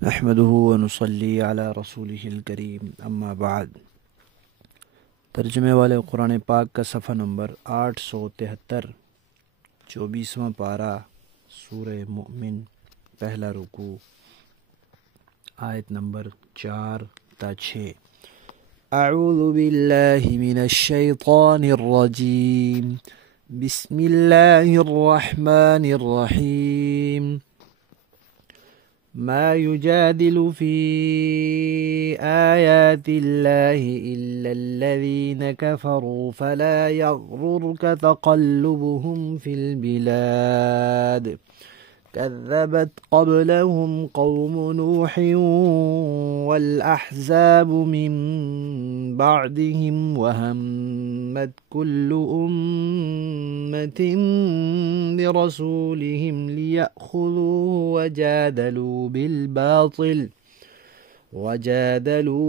نحمده ونصلي علی رسولہ الکریم اما بعد۔ ترجمے والے قرآن پاک کا صفحہ نمبر 873، 24واں پارہ، سورہ مؤمن، پہلا رکوع، آیت نمبر 4 تا 6۔ اعوذ باللہ من الشیطان الرجیم، بسم اللہ الرحمن الرحیم۔ ما يجادل في آيات الله إلا الذين كفروا فلا يغررك تقلبهم في البلاد كذبت قبلهم قوم نوح والأحزاب من بعدهم وهمت كل أمة برسولهم ليأخذوه وجادلوا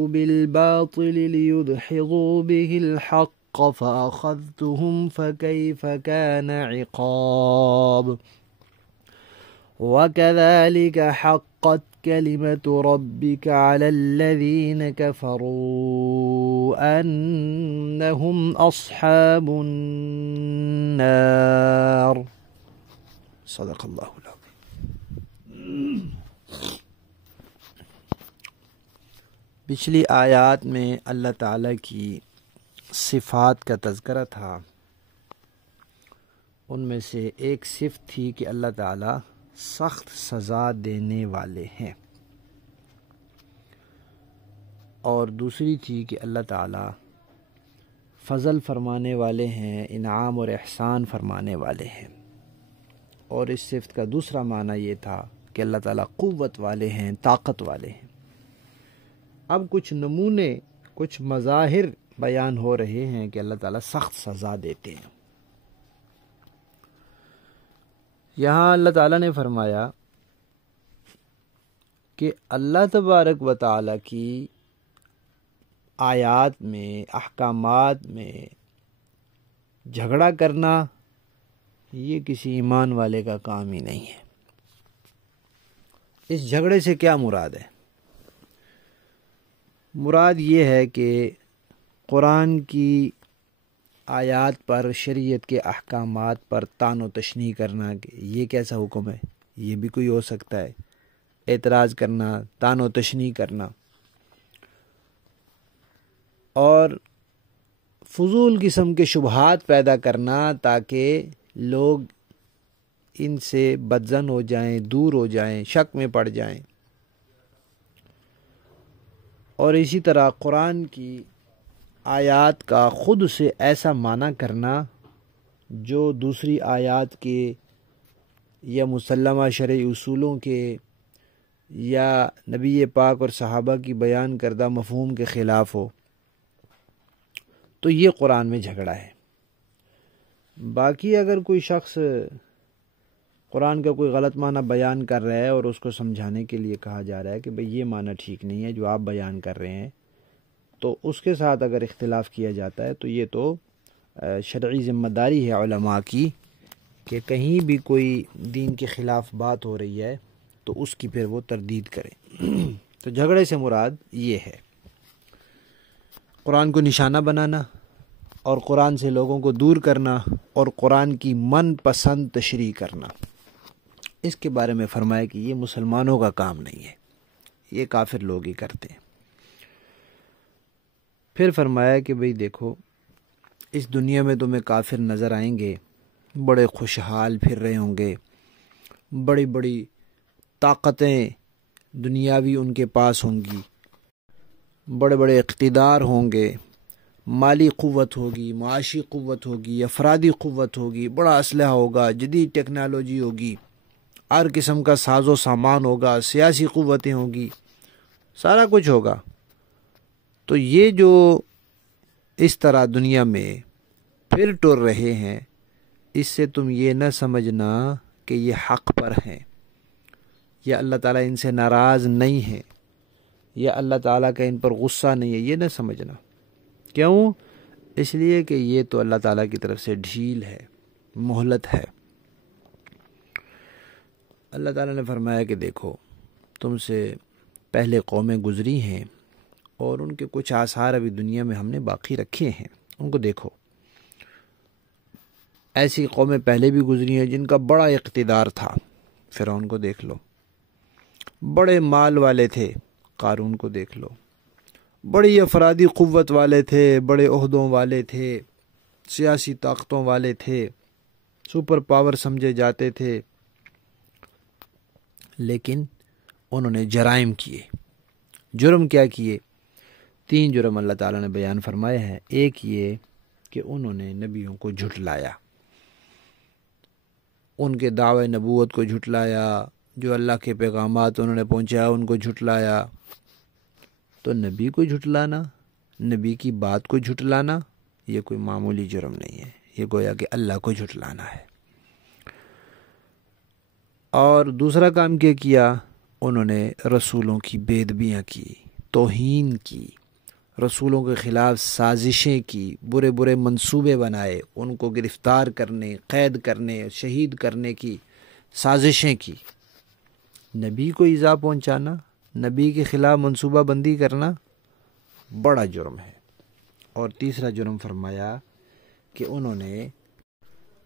بالباطل ليدحضوا به الحق فأخذتهم فكيف كان عقاب وكذلك حقت كلمة ربك على الذين كفروا أنهم أصحاب النار۔ صدق اللہ العظیم۔ پچھلی آیات میں اللہ تعالیٰ کی صفات کا تذکرہ تھا۔ ان میں سے ایک صفت تھی کہ اللہ تعالیٰ سخت سزا دینے والے ہیں، اور دوسری تھی کہ اللہ تعالیٰ فضل فرمانے والے ہیں، انعام اور احسان فرمانے والے ہیں، اور اس صفت کا دوسرا معنی یہ تھا کہ اللہ تعالیٰ قوت والے ہیں، طاقت والے ہیں۔ اب کچھ نمونے، کچھ مظاہر بیان ہو رہے ہیں کہ اللہ تعالیٰ سخت سزا دیتے ہیں۔ یہاں اللہ تعالیٰ نے فرمایا کہ اللہ تبارک و تعالیٰ کی آیات میں، احکامات میں جھگڑا کرنا یہ کسی ایمان والے کا کام ہی نہیں ہے۔ اس جھگڑے سے کیا مراد ہے؟ مراد یہ ہے کہ قرآن کی آیات پر، شریعت کے احکامات پر طعن و تشنیع کرنا کہ یہ کیسا حکم ہے، یہ بھی کوئی ہو سکتا ہے، اعتراض کرنا، طعن و تشنیع کرنا، اور فضول قسم کے شبہات پیدا کرنا تاکہ لوگ ان سے بدظن ہو جائیں، دور ہو جائیں، شک میں پڑ جائیں۔ اور اسی طرح قرآن کی آیات کا خود سے ایسا معنی کرنا جو دوسری آیات کے یا مسلمہ شرعی اصولوں کے یا نبی پاک اور صحابہ کی بیان کردہ مفہوم کے خلاف ہو، تو یہ قرآن میں جھگڑا ہے۔ باقی اگر کوئی شخص قرآن کا کوئی غلط معنی بیان کر رہا ہے اور اس کو سمجھانے کے لیے کہا جا رہا ہے کہ بھئی یہ معنی ٹھیک نہیں ہے جو آپ بیان کر رہے ہیں، تو اس کے ساتھ اگر اختلاف کیا جاتا ہے تو یہ تو شرعی ذمہ داری ہے علماء کی کہ کہیں بھی کوئی دین کے خلاف بات ہو رہی ہے تو اس کی پھر وہ تردید کریں۔ تو جھگڑے سے مراد یہ ہے قرآن کو نشانہ بنانا، اور قرآن سے لوگوں کو دور کرنا، اور قرآن کی من پسند تشریح کرنا۔ اس کے بارے میں فرمایا کہ یہ مسلمانوں کا کام نہیں ہے، یہ کافر لوگ ہی کرتے ہیں۔ پھر فرمایا کہ بھئی دیکھو، اس دنیا میں تمہیں کافر نظر آئیں گے، بڑے خوشحال پھر رہے ہوں گے، بڑی بڑی طاقتیں دنیاوی ان کے پاس ہوں گی، بڑے بڑے اقتدار ہوں گے، مالی قوت ہوگی، معاشی قوت ہوگی، افرادی قوت ہوگی، بڑا اسلحہ ہوگا، جدید ٹیکنالوجی ہوگی، ہر قسم کا ساز و سامان ہوگا، سیاسی قوتیں ہوں گی، سارا کچھ ہوگا۔ تو یہ جو اس طرح دنیا میں پھر ٹر رہے ہیں، اس سے تم یہ نہ سمجھنا کہ یہ حق پر ہیں، یا اللہ تعالیٰ ان سے ناراض نہیں ہے، یا اللہ تعالیٰ کا ان پر غصہ نہیں ہے، یہ نہ سمجھنا۔ کیوں؟ اس لیے کہ یہ تو اللہ تعالیٰ کی طرف سے ڈھیل ہے، مہلت ہے۔ اللہ تعالیٰ نے فرمایا کہ دیکھو، تم سے پہلے قومیں گزری ہیں اور ان کے کچھ آثار ابھی دنیا میں ہم نے باقی رکھے ہیں، ان کو دیکھو۔ ایسی قومیں پہلے بھی گزری ہیں جن کا بڑا اقتدار تھا، فرعون کو دیکھ لو، بڑے مال والے تھے، قارون کو دیکھ لو، بڑی افرادی قوت والے تھے، بڑے عہدوں والے تھے، سیاسی طاقتوں والے تھے، سپر پاور سمجھے جاتے تھے، لیکن انہوں نے جرائم کیے۔ جرم کیا کیے؟ 3 جرم اللہ تعالیٰ نے بیان فرمائے ہیں۔ ایک یہ کہ انہوں نے نبیوں کو جھٹلایا، ان کے دعوے نبوت کو جھٹلایا، جو اللہ کے پیغامات انہوں نے پہنچایا ان کو جھٹلایا۔ تو نبی کو جھٹلانا، نبی کی بات کو جھٹلانا، یہ کوئی معمولی جرم نہیں ہے، یہ گویا کہ اللہ کو جھٹلانا ہے۔ اور دوسرا کام کیا کیا؟ انہوں نے رسولوں کی بے ادبیاں کی، توہین کی، رسولوں کے خلاف سازشیں کی، برے برے منصوبے بنائے، ان کو گرفتار کرنے، قید کرنے، شہید کرنے کی سازشیں کی۔ نبی کو ایذا پہنچانا، نبی کے خلاف منصوبہ بندی کرنا بڑا جرم ہے۔ اور تیسرا جرم فرمایا کہ انہوں نے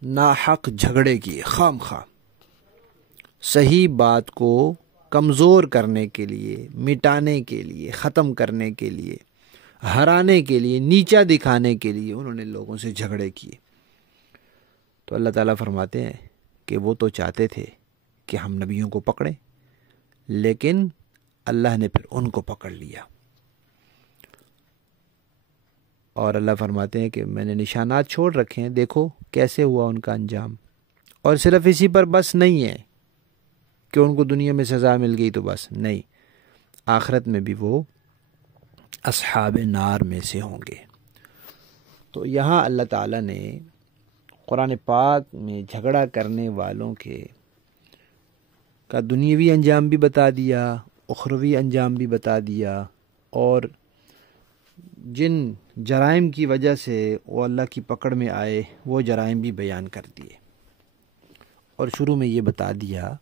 ناحق جھگڑے کیے، خام خواہ، صحیح بات کو کمزور کرنے کے لیے، مٹانے کے لیے، ختم کرنے کے لیے، ہرانے کے لیے، نیچا دکھانے کے لیے انہوں نے لوگوں سے جھگڑے کیے۔ تو اللہ تعالیٰ فرماتے ہیں کہ وہ تو چاہتے تھے کہ ہم نبیوں کو پکڑیں، لیکن اللہ نے پھر ان کو پکڑ لیا۔ اور اللہ فرماتے ہیں کہ میں نے نشانات چھوڑ رکھے ہیں، دیکھو کیسے ہوا ان کا انجام۔ اور صرف اسی پر بس نہیں ہے کہ ان کو دنیا میں سزا مل گئی تو بس نہیں، آخرت میں بھی وہ اصحاب نار میں سے ہوں گے۔ تو یہاں اللہ تعالیٰ نے قرآن پاک میں جھگڑا کرنے والوں کا دنیاوی انجام بھی بتا دیا، اخروی انجام بھی بتا دیا، اور جن جرائم کی وجہ سے وہ اللہ کی پکڑ میں آئے وہ جرائم بھی بیان کر دیے۔ اور شروع میں یہ بتا دیا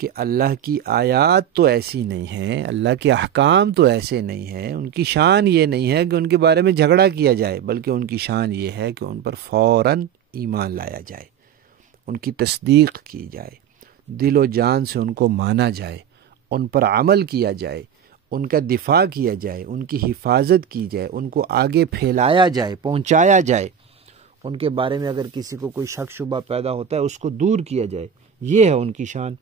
کہ اللہ کی آیات تو ایسی نہیں ہیں، اللہ کے احکام تو ایسے نہیں ہیں، ان کی شان یہ نہیں ہے کہ ان کے بارے میں جھگڑا کیا جائے، بلکہ ان کی شان یہ ہے کہ ان پر فوراً ایمان لایا جائے، ان کی تصدیق کی جائے، دل و جان سے ان کو مانا جائے، ان پر عمل کیا جائے، ان کا دفاع کیا جائے، ان کی حفاظت کی جائے، ان کو آگے پھیلایا جائے، پہنچایا جائے، ان کے بارے میں اگر کسی کو کوئی شک شبہ پیدا ہوتا ہے اس کو دور کیا جائے، یہ ہے ان کی شان۔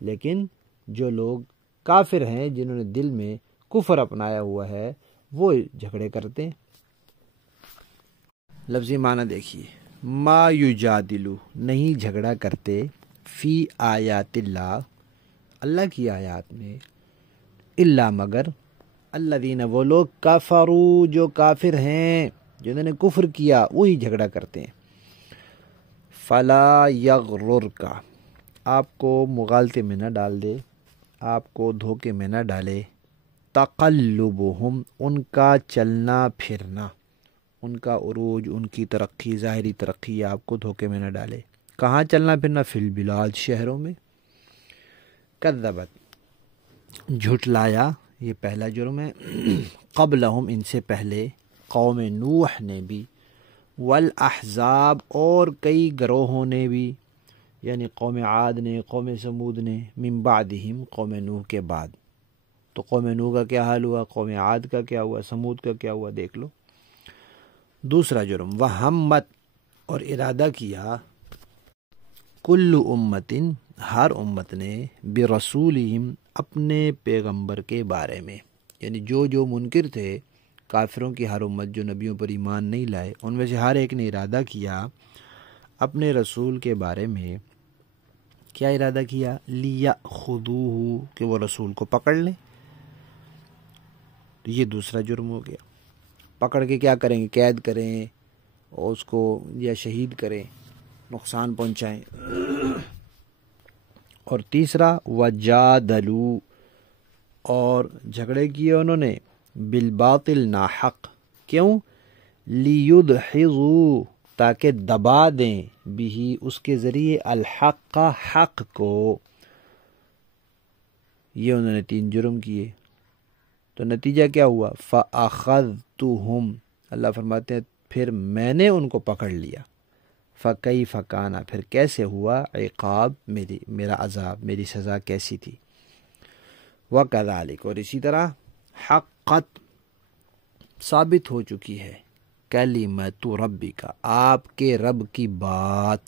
لیکن جو لوگ کافر ہیں، جنہوں نے دل میں کفر اپنایا ہوا ہے، وہ جھگڑے کرتے ہیں۔ لفظی معنی دیکھیے، ما یجادلو، نہیں جھگڑا کرتے، فی آیات اللہ، اللہ کی آیات میں، الا مگر، الذین، وہ لوگ، کفروا، جو کافر ہیں، جنہوں نے کفر کیا، وہی جھگڑا کرتے ہیں۔ فلا یغررک، آپ کو مغالطے میں نہ ڈال دے، آپ کو دھوکے میں نہ ڈالے، تقلبہم، ان کا چلنا پھرنا، ان کا عروج، ان کی ترقی، ظاہری ترقی آپ کو دھوکے میں نہ ڈالے۔ کہاں چلنا پھرنا؟ فی البلاد، شہروں میں۔ کذبت، جھٹلایا، یہ پہلا جرم ہے، قبلہم، ان سے پہلے، قوم نوح نے بھی، والاحزاب، اور کئی گروہوں نے بھی، یعنی قوم عاد نے، قوم سمود نے، من بعدہم، قوم نوح کے بعد۔ تو قوم نوح کا کیا حال ہوا، قوم عاد کا کیا ہوا، سمود کا کیا ہوا، دیکھ لو۔ دوسرا جرم، وہمت، اور ارادہ کیا، کل امت، ہر امت نے، برسولہم، اپنے پیغمبر کے بارے میں، یعنی جو منکر تھے، کافروں کی ہر امت جو نبیوں پر ایمان نہیں لائے، ان میں سے ہر ایک نے ارادہ کیا اپنے رسول کے بارے میں۔ کیا ارادہ کیا؟ لیأخذوہ، کہ وہ رسول کو پکڑ لیں۔ تو یہ دوسرا جرم ہو گیا، پکڑ کے کیا کریں گے؟ قید کریں، اور اس کو یا شہید کریں، نقصان پہنچائیں۔ اور تیسرا، وجادلوا، اور جھگڑے کیے انہوں نے، بالباطل، ناحق، کیوں؟ لیدحضوا، تاکہ دبا دیں، بھی، اس کے ذریعے، الحق، حق کو، یہ انہوں نے 3 جرم کیے، تو نتیجہ کیا ہوا؟ فَأَخَذْتُهُمْ، اللہ فرماتے ہیں پھر میں نے ان کو پکڑ لیا، فَكَيْفَ كَانَ، پھر کیسے ہوا عقاب میرا عذاب، میری سزا کیسی تھی۔ وَكَذَلِكَ، اور اسی طرح حقت ثابت ہو چکی ہے، کلمۃ ربک، آپ کے رب کی بات،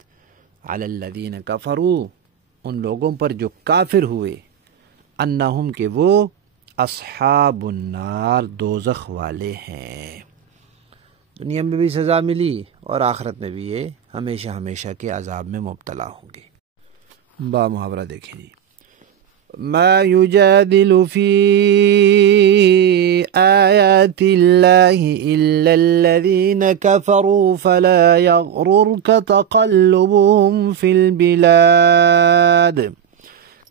علی الذین کفروا، ان لوگوں پر جو کافر ہوئے، انہم، کہ وہ اصحاب النار، دوزخ والے ہیں۔ دنیا میں بھی سزا ملی اور آخرت میں بھی یہ ہمیشہ ہمیشہ کے عذاب میں مبتلا ہوں گے۔ با محاورہ دیکھیں جی، ما یجادل فی آیات اللہ الا الذین کفروا فلا یغررک تقلبهم فی البلاد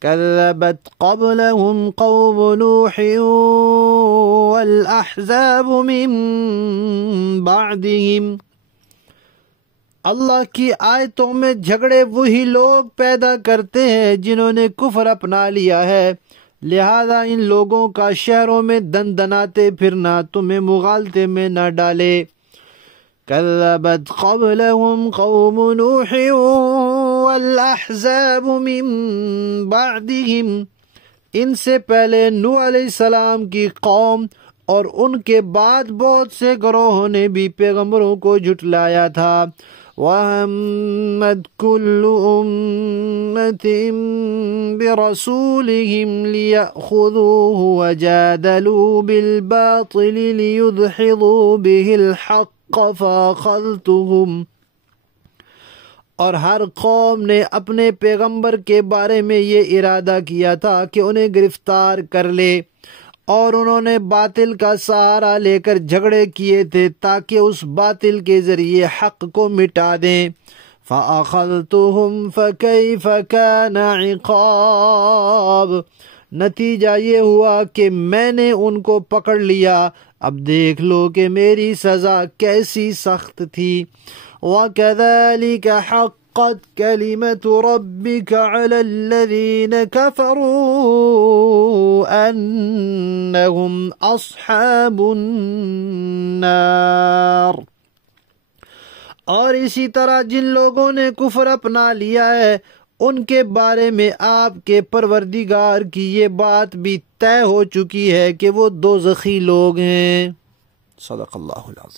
كذبت قبلهم قوم نوح والأحزاب من بعدهم۔ اللہ کی آیتوں میں جھگڑے وہی لوگ پیدا کرتے ہیں جنہوں نے کفر اپنا لیا ہے، لہذا ان لوگوں کا شہروں میں دندناتے پھرنا تمہیں مغالطے میں نہ ڈالے۔ كذبت قبلهم قوم نوح والأحزاب من بعدهم، ان سے پہلے نوح علیہ السلام کی قوم اور ان کے بعد بہت سے گروہوں نے بھی پیغمبروں کو جھٹلایا تھا۔ وَهَمَّتْ كُلُّ أُمَّةٍ بِرَسُولِهِمْ لِيَأْخُذُوهُ وَجَادَلُوا بِالْبَاطِلِ لِيُدْحِضُوا بِهِ الْحَقَّ فَأَخَذْتُهُمْ، اور ہر قوم نے اپنے پیغمبر کے بارے میں یہ ارادہ کیا تھا کہ انہیں گرفتار کر لے، اور انہوں نے باطل کا سہارا لے کر جھگڑے کیے تھے تاکہ اس باطل کے ذریعے حق کو مٹا دیں۔ فَأَخَذْتُهُمْ فَكَيْفَ كَانَ عِقَابِ، نتیجہ یہ ہوا کہ میں نے ان کو پکڑ لیا، اب دیکھ لو کہ میری سزا کیسی سخت تھی۔ وَكَذَلِكَ حَقَّتْ كَلِمَةُ رَبِّكَ عَلَى الَّذِينَ كَفَرُوا أَنَّهُمْ أَصْحَابُ النَّارِ، اور اسی طرح جن لوگوں نے کفر اپنا لیا ہے ان کے بارے میں آپ کے پروردگار کی یہ بات بھی طے ہو چکی ہے کہ وہ دوزخی لوگ ہیں۔ صدق اللہ العظیم۔